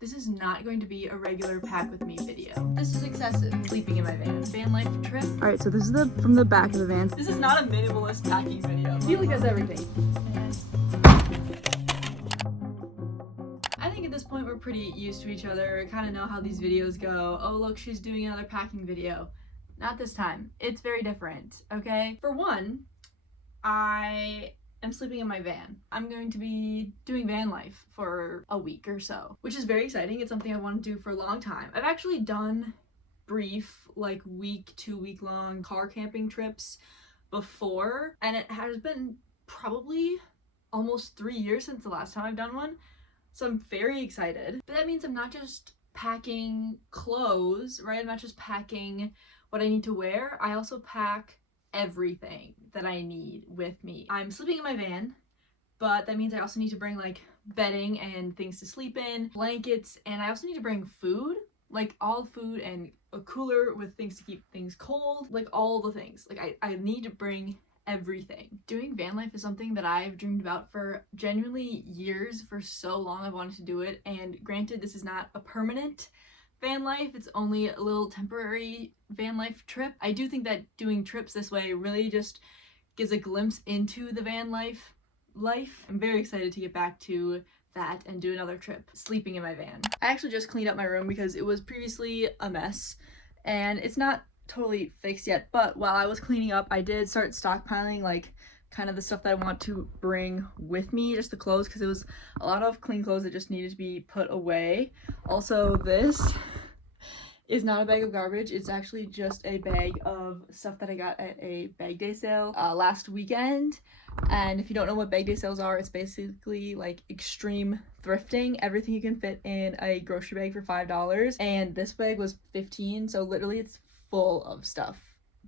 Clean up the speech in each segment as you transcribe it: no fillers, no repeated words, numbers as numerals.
This is not going to be a regular pack with me video. This is excessive. Sleeping in my van. Van life trip. All right, so this is from the back of the van. This is not a minimalist packing video. I feel like that's everything. I think at this point we're pretty used to each other. We kind of know how these videos go. Oh, look, she's doing another packing video. Not this time. It's very different, okay? For one, I am sleeping in my van. I'm going to be doing van life for a week or so, which is very exciting. It's something I want to do for a long time. I've actually done brief, like week, 2-week long car camping trips before, and it has been probably almost 3 years since the last time I've done one. So I'm very excited. But that means I'm not just packing clothes, right? I'm not just packing what I need to wear. I also pack everything that I need with me. I'm sleeping in my van, but that means I also need to bring like bedding and things to sleep in, blankets, and I also need to bring food, like all food and a cooler with things to keep things cold, like all the things. Like I need to bring everything. Doing van life is something that I've dreamed about for genuinely years. For so long I've wanted to do it, and granted, this is not a permanent van life, it's only a little temporary van life trip. I do think that doing trips this way really just gives a glimpse into the van life. I'm very excited to get back to that and do another trip sleeping in my van. I actually just cleaned up my room because it was previously a mess and it's not totally fixed yet, but while I was cleaning up, I did start stockpiling like kind of the stuff that I want to bring with me, just the clothes, because it was a lot of clean clothes that just needed to be put away. Also, this is not a bag of garbage. It's actually just a bag of stuff that I got at a bag day sale last weekend. And if you don't know what bag day sales are, it's basically like extreme thrifting. Everything you can fit in a grocery bag for $5, and this bag was $15, so literally it's full of stuff.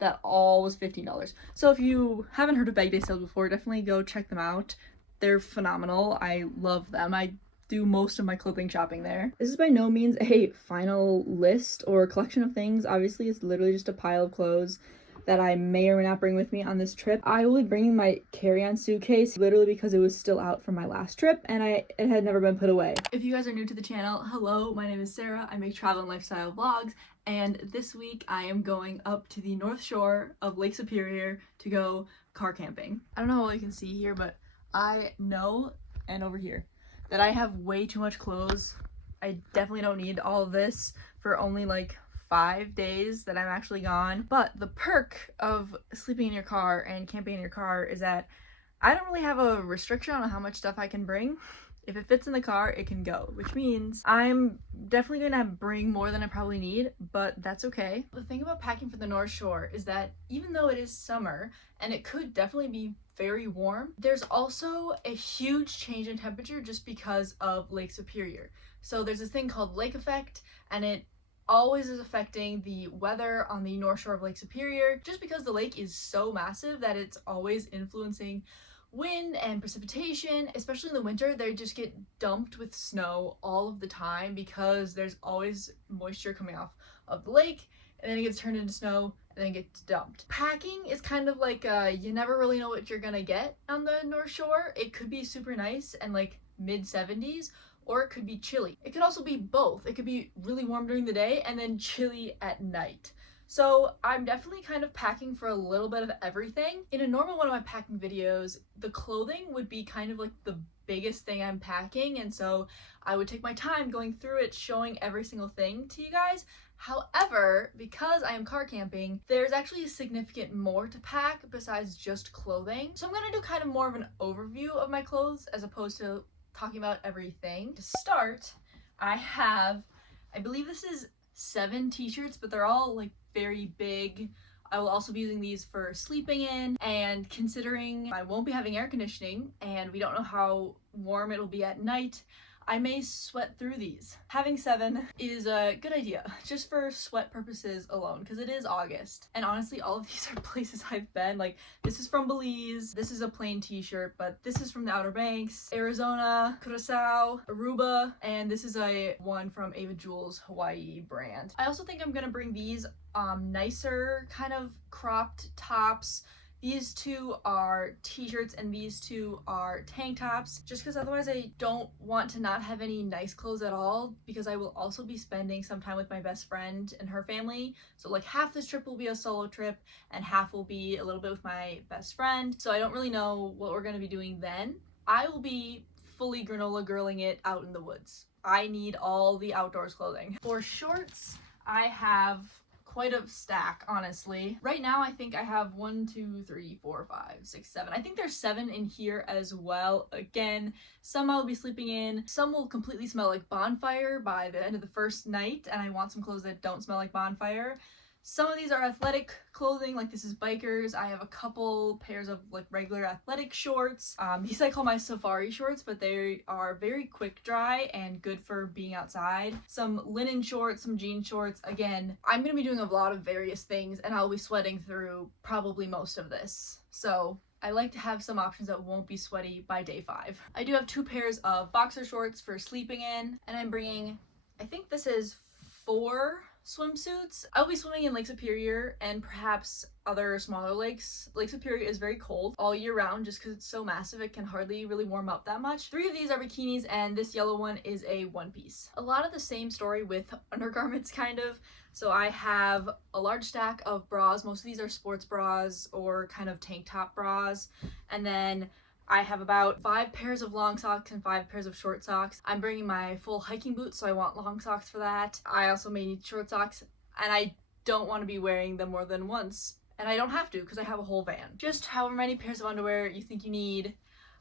That all was $15. So if you haven't heard of bag day sales before, definitely go check them out. They're phenomenal. I love them. I do most of my clothing shopping there. This is by no means a final list or collection of things. Obviously, it's literally just a pile of clothes that I may or may not bring with me on this trip. I will be bringing my carry-on suitcase literally because it was still out from my last trip and it had never been put away. If you guys are new to the channel, hello, my name is Sarah. I make travel and lifestyle vlogs, and this week I am going up to the North Shore of Lake Superior to go car camping. I don't know how well you can see here, but I know, and over here, that I have way too much clothes. I definitely don't need all of this for only like 5 days that I'm actually gone. But the perk of sleeping in your car and camping in your car is that I don't really have a restriction on how much stuff I can bring. If it fits in the car, it can go, which means I'm definitely gonna bring more than I probably need, but that's okay. The thing about packing for the North Shore is that even though it is summer and it could definitely be very warm, there's also a huge change in temperature just because of Lake Superior. So there's this thing called lake effect, and it always is affecting the weather on the North Shore of Lake Superior, just because the lake is so massive that it's always influencing wind and precipitation. Especially in the winter, they just get dumped with snow all of the time because there's always moisture coming off of the lake, and then it gets turned into snow and then it gets dumped. Packing is kind of like you never really know what you're gonna get on the North Shore. It could be super nice and like mid-70s, or it could be chilly. It could also be both. It could be really warm during the day and then chilly at night. So I'm definitely kind of packing for a little bit of everything. In a normal one of my packing videos, the clothing would be kind of like the biggest thing I'm packing, and so I would take my time going through it, showing every single thing to you guys. However, because I am car camping, there's actually significant more to pack besides just clothing. So I'm gonna do kind of more of an overview of my clothes as opposed to talking about everything. To start, I believe this is 7 t-shirts, but they're all like very big. I will also be using these for sleeping in, and considering I won't be having air conditioning and we don't know how warm it'll be at night, I may sweat through these. Having 7 is a good idea, just for sweat purposes alone, because it is August. And honestly, all of these are places I've been. Like, this is from Belize, this is a plain t-shirt, but this is from the Outer Banks, Arizona, Curacao, Aruba, and this is a one from Ava Jewel's Hawaii brand. I also think I'm gonna bring these nicer kind of cropped tops. These two are t-shirts and these two are tank tops, just because otherwise I don't want to not have any nice clothes at all, because I will also be spending some time with my best friend and her family. So like half this trip will be a solo trip and half will be a little bit with my best friend. So I don't really know what we're going to be doing then. I will be fully granola girling it out in the woods. I need all the outdoors clothing. For shorts, I have quite a stack, honestly. Right now, I think I have 1, 2, 3, 4, 5, 6, 7. I think there's 7 in here as well. Again, some I'll be sleeping in. Some will completely smell like bonfire by the end of the first night, and I want some clothes that don't smell like bonfire. Some of these are athletic clothing, like this is bikers. I have a couple pairs of like regular athletic shorts. These I call my safari shorts, but they are very quick dry and good for being outside. Some linen shorts, some jean shorts. Again, I'm gonna be doing a lot of various things and I'll be sweating through probably most of this. So I like to have some options that won't be sweaty by day 5. I do have 2 pairs of boxer shorts for sleeping in, and I'm bringing, I think this is 4 swimsuits. I'll be swimming in Lake Superior and perhaps other smaller lakes. Lake Superior is very cold all year round just because it's so massive it can hardly really warm up that much. 3 of these are bikinis and this yellow one is a one piece. A lot of the same story with undergarments kind of. So I have a large stack of bras. Most of these are sports bras or kind of tank top bras. And then I have about 5 pairs of long socks and 5 pairs of short socks. I'm bringing my full hiking boots, so I want long socks for that. I also may need short socks, and I don't want to be wearing them more than once. And I don't have to because I have a whole van. Just however many pairs of underwear you think you need.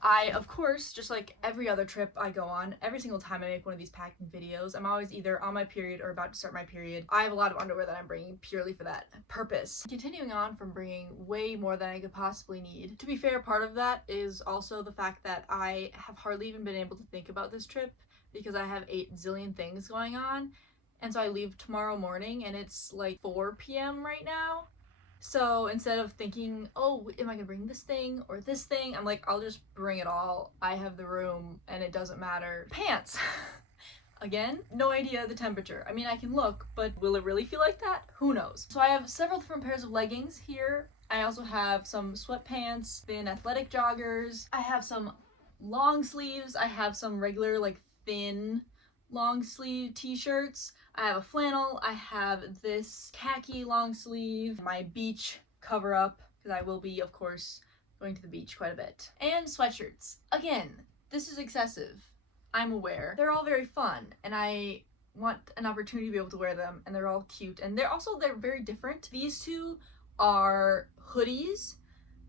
I, of course, just like every other trip I go on, every single time I make one of these packing videos, I'm always either on my period or about to start my period. I have a lot of underwear that I'm bringing purely for that purpose. Continuing on from bringing way more than I could possibly need. To be fair, part of that is also the fact that I have hardly even been able to think about this trip because I have 8 zillion things going on. And so I leave tomorrow morning and it's like 4 p.m. right now. So instead of thinking, oh, am I gonna bring this thing or this thing? I'm like, I'll just bring it all. I have the room and it doesn't matter. Pants. Again, no idea the temperature. I mean, I can look, but will it really feel like that? Who knows? So I have several different pairs of leggings here. I also have some sweatpants, thin athletic joggers. I have some long sleeves. I have some regular like thin long sleeve t-shirts. I have a flannel. I have this khaki long sleeve, my beach cover up, because I will be, of course, going to the beach quite a bit. And sweatshirts. Again, this is excessive. I'm aware. They're all very fun, and I want an opportunity to be able to wear them, and they're all cute. And they're very different. These two are hoodies.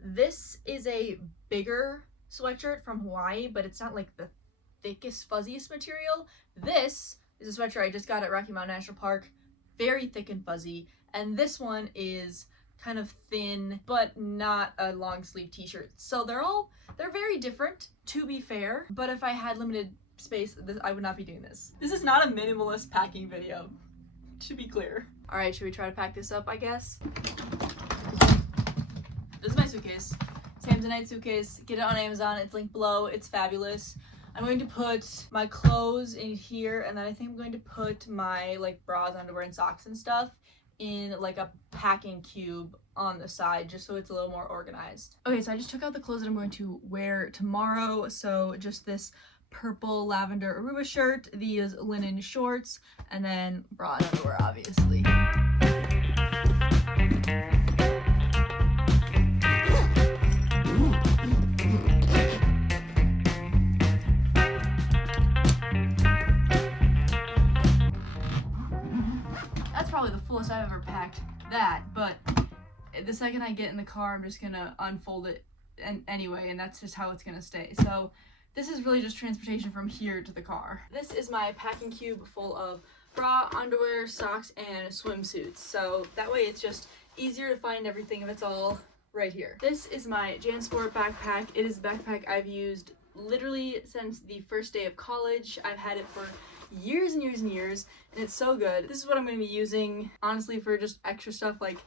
This is a bigger sweatshirt from Hawaii, but it's not like the thickest, fuzziest material. This is a sweatshirt I just got at Rocky Mountain National Park, very thick and fuzzy, and this one is kind of thin, but not a long sleeve t-shirt. So they're very different, to be fair, but if I had limited space, I would not be doing this. This is not a minimalist packing video, to be clear. All right, should we try to pack this up, I guess? This is my suitcase. Samsonite suitcase. Get it on Amazon. It's linked below. It's fabulous. I'm going to put my clothes in here, and then I think I'm going to put my like bras, underwear, and socks and stuff in like a packing cube on the side, just so it's a little more organized. Okay, so I just took out the clothes that I'm going to wear tomorrow. So just this purple lavender Aruba shirt, these linen shorts, and then bra and underwear, obviously. Probably the fullest I've ever packed that, but the second I get in the car, I'm just gonna unfold it anyway, and that's just how it's gonna stay. So this is really just transportation from here to the car. This is my packing cube full of bra, underwear, socks, and swimsuits. So that way it's just easier to find everything if it's all right here. This is my JanSport backpack. It is the backpack I've used literally since the first day of college. I've had it for years and years and years, and it's so good. This is what I'm going to be using, honestly, for just extra stuff like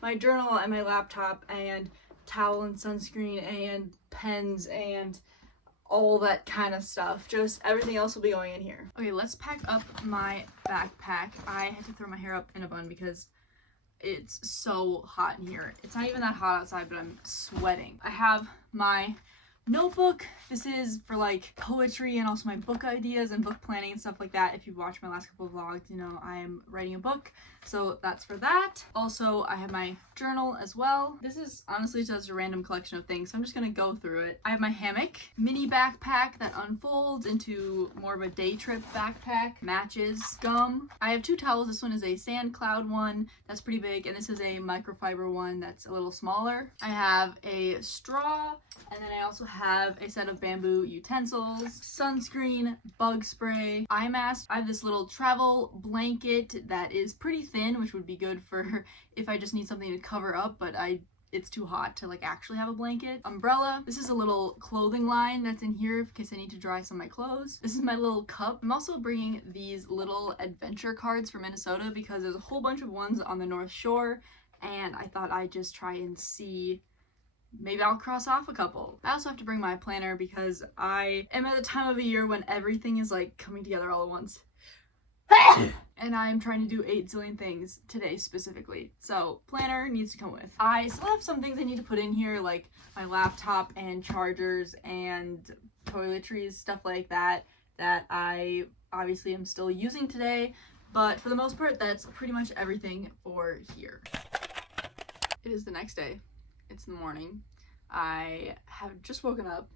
my journal and my laptop and towel and sunscreen and pens and all that kind of stuff. Just everything else will be going in here. Okay, let's pack up my backpack. I had to throw my hair up in a bun because It's so hot in here. It's not even that hot outside, but I'm sweating. I have my notebook. This is for like poetry and also my book ideas and book planning and stuff like that. If you've watched my last couple of vlogs, you know I am writing a book, so that's for that. Also, I have my journal as well. This is honestly just a random collection of things, so I'm just gonna go through it. I have my hammock, mini backpack that unfolds into more of a day trip backpack, matches, gum. I have 2 towels. This one is a sand cloud one that's pretty big, and this is a microfiber one that's a little smaller. I have a straw, and then I also have a set of bamboo utensils, sunscreen, bug spray, eye mask. I have this little travel blanket that is pretty thin, which would be good for if I just need something to cover up, but it's too hot to like actually have a blanket. Umbrella. This is a little clothing line that's in here in case I need to dry some of my clothes. This is my little cup. I'm also bringing these little adventure cards from Minnesota because there's a whole bunch of ones on the North Shore, and I thought I'd just try and see, maybe I'll cross off a couple. I also have to bring my planner because I am at the time of the year when everything is like coming together all at once. And I'm trying to do 8 zillion things today specifically. So planner needs to come with. I still have some things I need to put in here, like my laptop and chargers and toiletries, stuff like that, that I obviously am still using today. But for the most part, that's pretty much everything for here. It is the next day. It's in the morning. I have just woken up.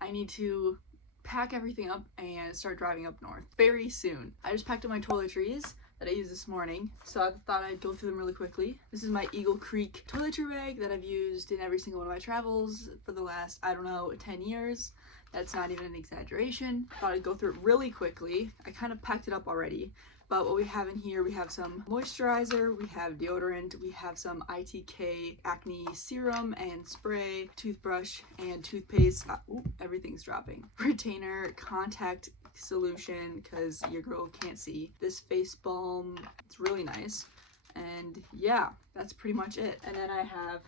I need to pack everything up and start driving up north very soon. I just packed up my toiletries that I used this morning, so I thought I'd go through them really quickly. This is my Eagle Creek toiletry bag that I've used in every single one of my travels for the last, I don't know, 10 years. That's not even an exaggeration. I thought I'd go through it really quickly. I kind of packed it up already. But what we have in here, we have some moisturizer, we have deodorant, we have some ITK acne serum and spray, toothbrush and toothpaste. Everything's dropping. Retainer, contact solution, because your girl can't see. This face balm, it's really nice. And yeah, that's pretty much it. And then I have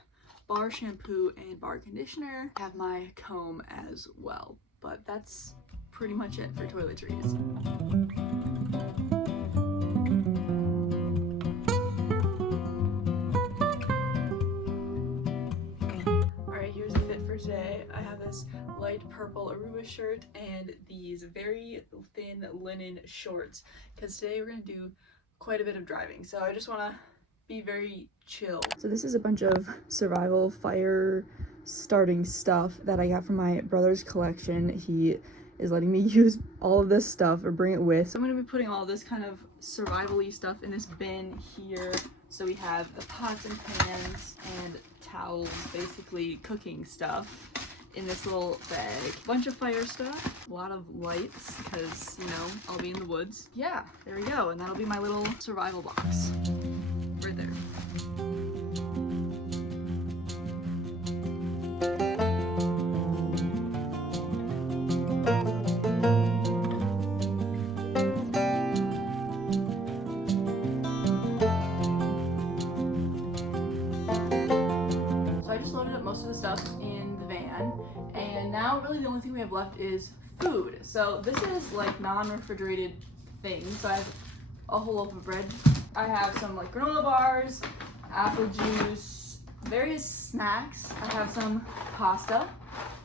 bar shampoo and bar conditioner. I have my comb as well. But that's pretty much it for toiletries. Today I have this light purple Aruba shirt and these very thin linen shorts because today we're gonna do quite a bit of driving, so I just want to be very chill. So this is a bunch of survival fire starting stuff that I got from my brother's collection. He is letting me use all of this stuff or bring it with. So I'm gonna be putting all this kind of survival-y stuff in this bin here. So we have the pots and pans and towels, basically cooking stuff, in this little bag. Bunch of fire stuff, a lot of lights, because, you know, I'll be in the woods. Yeah, there we go, and that'll be my little survival box. Right there. Most of the stuff in the van, and now really the only thing we have left is food. So this is like non-refrigerated things. So I have a whole loaf of bread. I have some like granola bars, apple juice, various snacks. I have some pasta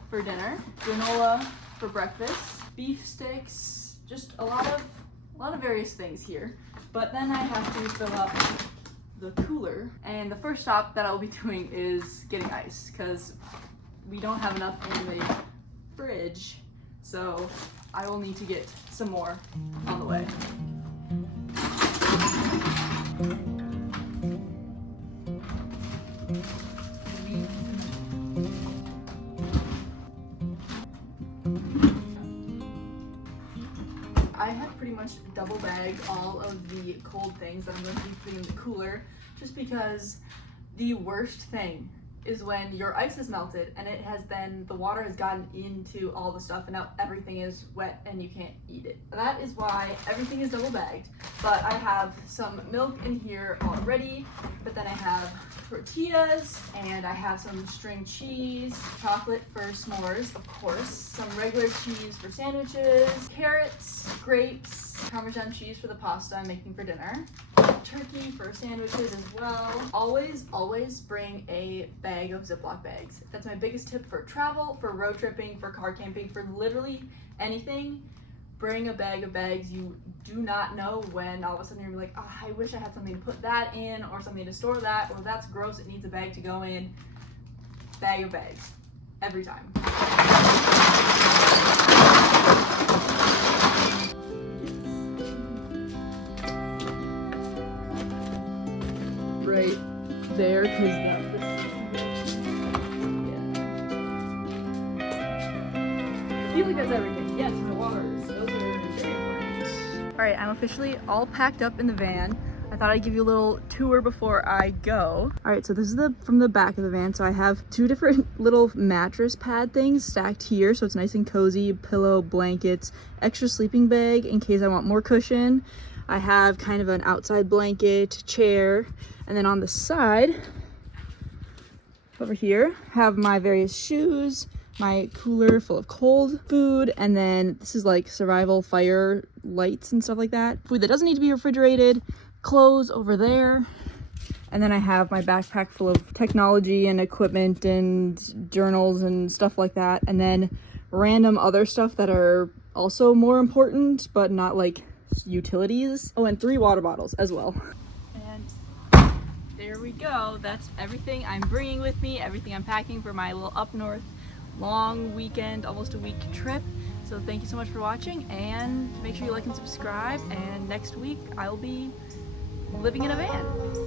for dinner, granola for breakfast, beef sticks, just a lot of various things here. But then I have to fill up the cooler, and the first stop that I'll be doing is getting ice because we don't have enough in the fridge, so I will need to get some more on the way. I have pretty much double bagged all of the cold things that I'm going to be putting in the cooler, just because the worst thing is when your ice is melted and it has then, the water has gotten into all the stuff and now everything is wet and you can't eat it. That is why everything is double bagged. but I have some milk in here already, but then I have tortillas, and I have some string cheese, chocolate for s'mores, of course, some regular cheese for sandwiches, carrots, grapes, Parmesan cheese for the pasta I'm making for dinner, turkey for sandwiches as well. Always bring a bag of Ziploc bags. That's my biggest tip for travel, for road tripping, for car camping, for literally anything. Bring a bag of bags. You do not know when all of a sudden you're like, oh, I wish I had something to put that in, or something to store that, or that's gross, it needs a bag to go in. Bag of bags. Every time. Right there, because that's the I feel like that's everything. Yes, and the waters. Those are very important. Alright, I'm officially all packed up in the van. I thought I'd give you a little tour before I go. Alright, so this is from the back of the van. So I have two different little mattress pad things stacked here, so it's nice and cozy. Pillow, blankets, extra sleeping bag in case I want more cushion. I have kind of an outside blanket, chair, and then on the side over here have my various shoes, my cooler full of cold food, and then this is like survival fire lights and stuff like that. Food that doesn't need to be refrigerated, clothes over there, and then I have my backpack full of technology and equipment and journals and stuff like that, and then random other stuff that are also more important but not like utilities. Oh, and 3 water bottles as well. And there we go. That's everything I'm bringing with me, everything I'm packing for my little up north long weekend, almost a week trip. So thank you so much for watching, and make sure you like and subscribe, and next week I'll be living in a van.